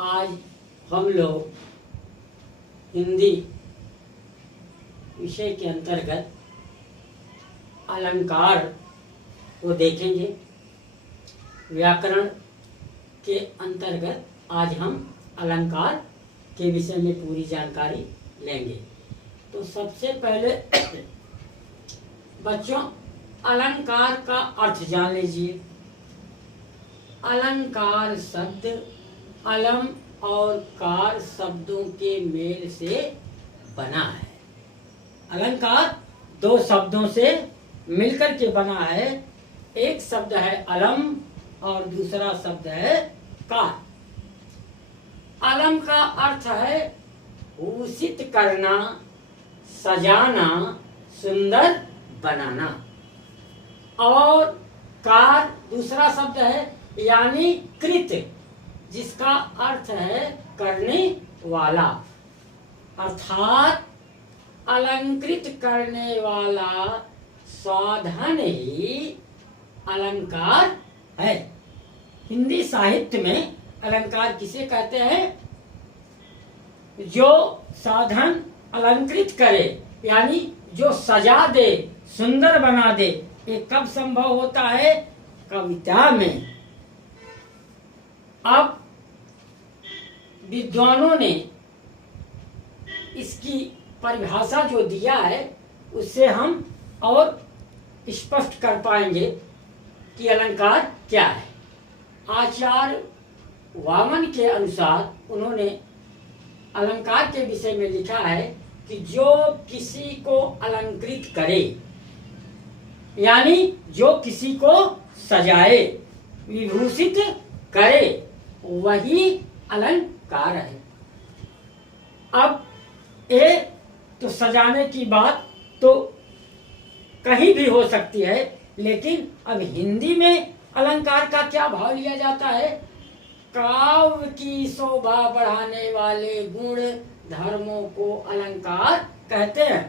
आज हम लोग हिंदी विषय के अंतर्गत अलंकार को देखेंगे। व्याकरण के अंतर्गत आज हम अलंकार के विषय में पूरी जानकारी लेंगे। तो सबसे पहले बच्चों अलंकार का अर्थ जान लीजिए। अलंकार शब्द अलम और कार शब्दों के मेल से बना है। अलंकार दो शब्दों से मिलकर के बना है। एक शब्द है अलम और दूसरा शब्द है कार। अलम का अर्थ है भूषित करना, सजाना, सुंदर बनाना। और कार दूसरा शब्द है यानी कृत, जिसका अर्थ है करने वाला, अर्थात अलंकृत करने वाला साधन ही अलंकार है। हिंदी साहित्य में अलंकार किसे कहते हैं? जो साधन अलंकृत करे, यानी जो सजा दे, सुंदर बना दे। ये कब संभव होता है? कविता में। अब विद्वानों ने इसकी परिभाषा जो दिया है उससे हम और स्पष्ट कर पाएंगे कि अलंकार क्या है। आचार्य वामन के अनुसार उन्होंने अलंकार के विषय में लिखा है कि जो किसी को अलंकृत करे, यानी जो किसी को सजाए, विभूषित करे, वही अलंकार है। अब ये तो सजाने की बात तो कहीं भी हो सकती है, लेकिन अब हिंदी में अलंकार का क्या भाव लिया जाता है? काव्य की शोभा बढ़ाने वाले गुण धर्मों को अलंकार कहते हैं।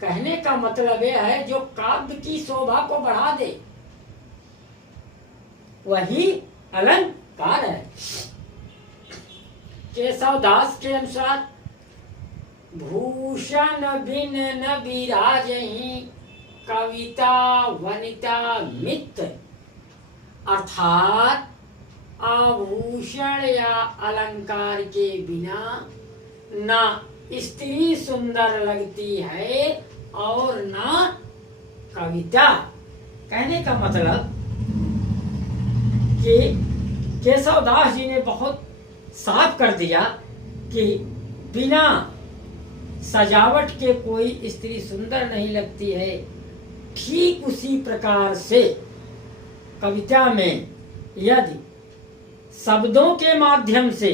कहने का मतलब यह है जो काव्य की शोभा को बढ़ा दे वही अलंकार है। केशव दास के अनुसार भूषण बिन न विराजहि कविता वनिता मित्र, अर्थात आभूषण या अलंकार के बिना ना स्त्री सुंदर लगती है और ना कविता। कहने का मतलब कि केशव दास जी ने बहुत साफ कर दिया कि बिना सजावट के कोई स्त्री सुंदर नहीं लगती है। ठीक उसी प्रकार से कविता में यदि शब्दों के माध्यम से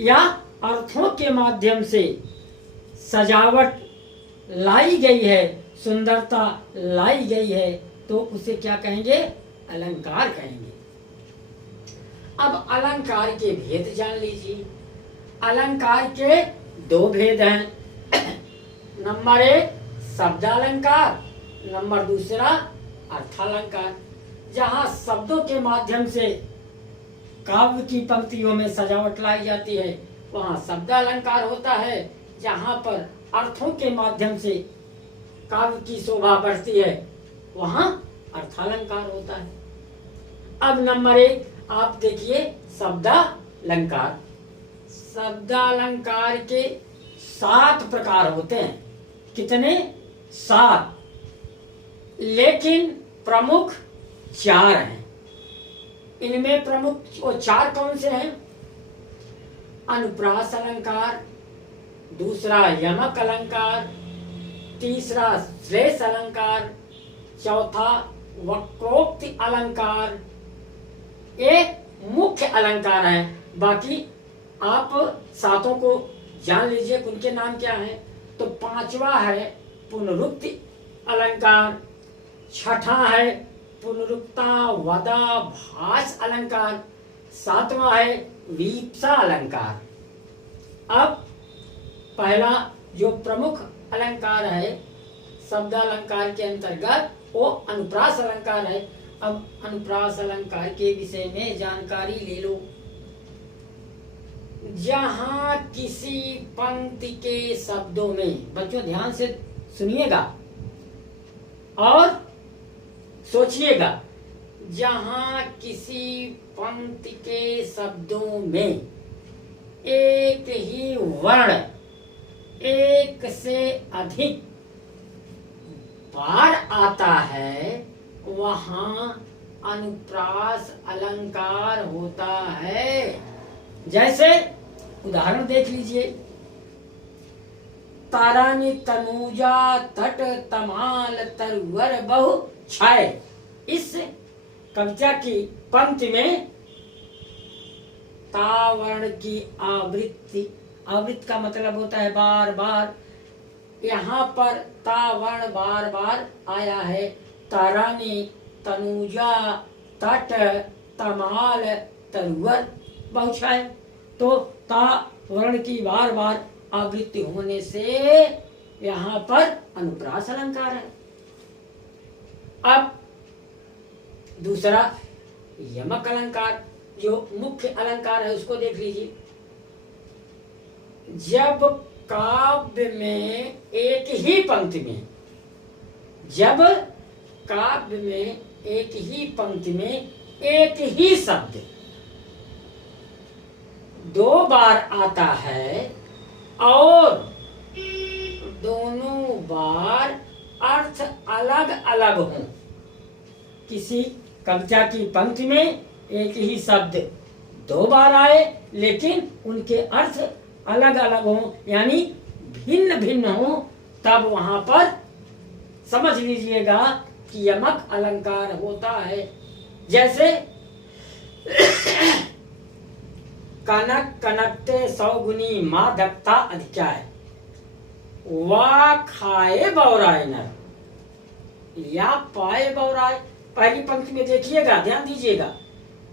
या अर्थों के माध्यम से सजावट लाई गई है, सुंदरता लाई गई है, तो उसे क्या कहेंगे? अलंकार कहेंगे। अब अलंकार के भेद जान लीजिए। अलंकार के दो भेद हैं। नंबर एक शब्दालंकार, नंबर दूसरा अर्थालंकार। जहाँ शब्दों के माध्यम से काव्य की पंक्तियों में सजावट लाई जाती है वहाँ शब्दालंकार होता है। जहाँ पर अर्थों के माध्यम से काव्य की शोभा बढ़ती है वहाँ अर्थालंकार होता है। अब नंबर एक आप देखिए शब्दालंकार। शब्दालंकार के 7 प्रकार होते हैं। कितने? 7, लेकिन प्रमुख 4 हैं। इनमें प्रमुख वो 4 कौन से हैं? अनुप्रास अलंकार, दूसरा यमक अलंकार, तीसरा श्लेष अलंकार, चौथा वक्रोक्ति अलंकार। ये मुख्य अलंकार हैं। बाकी आप 7 को जान लीजिए उनके नाम क्या हैं। तो 5वां है पुनरुक्ति अलंकार, छठा है पुनरुक्ता वदा भास अलंकार, 7वां है वीप्सा अलंकार। अब पहला जो प्रमुख अलंकार है शब्दालंकार के अंतर्गत वो अनुप्रास अलंकार है। अब अनुप्रास अलंकार के विषय में जानकारी ले लो। जहां किसी पंक्ति के शब्दों में, बच्चों ध्यान से सुनिएगा और सोचिएगा, जहां किसी पंक्ति के शब्दों में एक ही वर्ण एक से अधिक बार आता है वहां अनुप्रास अलंकार होता है। जैसे उदाहरण देख लीजिए, तारानी तनुजा तट तमाल तरवर बहु छाय। इस कविता की पंक्ति में तावर्ण की आवृत्ति, आवृत्ति का मतलब होता है बार बार, यहाँ पर तावर्ण बार बार आया है। तारानी तनुजा तट तमाल तरवर बहु छाय, तो ता वर्ण की बार बार आवृत्ति होने से यहाँ पर अनुप्रास अलंकार है। अब दूसरा यमक अलंकार, जो मुख्य अलंकार है उसको देख लीजिए। जब काव्य में एक ही पंक्ति में, जब काव्य में एक ही पंक्ति में एक ही शब्द दो बार आता है और दोनों बार अर्थ अलग अलग हों, किसी कविता की पंक्ति में एक ही शब्द दो बार आए लेकिन उनके अर्थ अलग अलग हों, यानी भिन्न भिन्न हों, तब वहां पर समझ लीजिएगा कि यमक अलंकार होता है। जैसे कनक कनकते सौगुनी माँ धकता अधिकाय, वा खाए बौराय नर या पाए बौराय। पहली पंक्ति में देखिएगा, ध्यान दीजिएगा,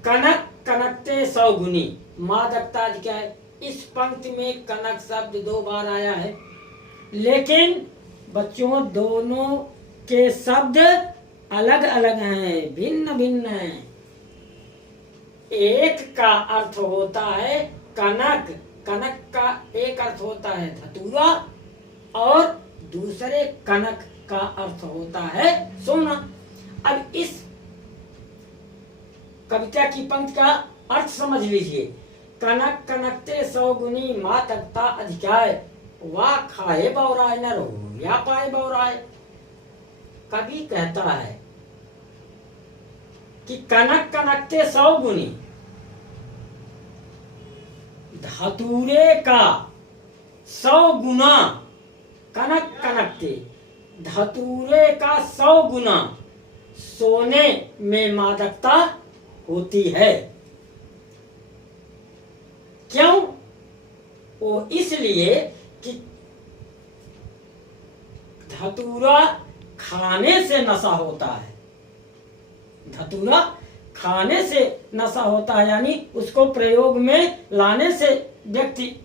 कनक कनकते सौगुनी माँ धकता अधिकाय। इस पंक्ति में कनक शब्द दो बार आया है, लेकिन बच्चों दोनों के शब्द अलग अलग हैं, भिन्न भिन्न हैं। एक का अर्थ होता है कनक, कनक का एक अर्थ होता है धतूरा, और दूसरे कनक का अर्थ होता है सोना। अब इस कविता की पंक्ति का अर्थ समझ लीजिए, कनक कनकते सौगुनी माँ तकता अधिकाय, वा खाए बौराय न रो या पाए बौराय। कवि कहता है कि कनक कनकते सौगुनी, धतूरे का 100 गुना, कनक कनकते धतूरे का 100 गुना सोने में मादकता होती है। क्यों? वो इसलिए कि धतूरा खाने से नशा होता है, धतूरा खाने से नशा होता है, यानी उसको प्रयोग में लाने से व्यक्ति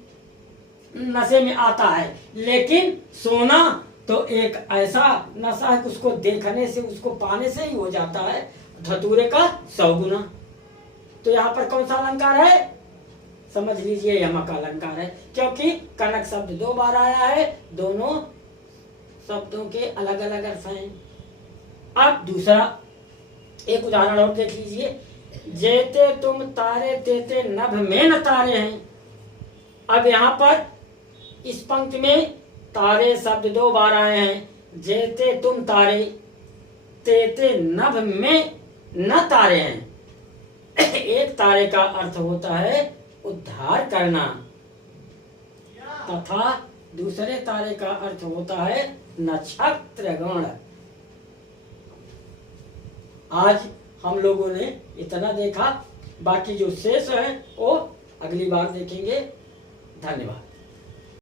नशे में आता है। लेकिन सोना तो एक ऐसा नशा है कि उसको देखने से, उसको पाने से ही हो जाता है, धतूरे का 100 गुना। तो यहाँ पर कौन सा अलंकार है? समझ लीजिए यमक अलंकार है, क्योंकि कनक शब्द दो बार आया है, दोनों शब्दों के अलग अलग अर्थ हैं। अब दूसरा एक उदाहरण और देख लीजिए, जेते तुम तारे तेते नभ में न तारे हैं। अब यहाँ पर इस पंक्ति में तारे शब्द दो बार आए हैं, जेते तुम तारे, तेते नभ में न तारे हैं। एक तारे का अर्थ होता है उद्धार करना, तथा दूसरे तारे का अर्थ होता है नक्षत्र गण। आज हम लोगों ने इतना देखा, बाकी जो शेष है वो अगली बार देखेंगे। धन्यवाद।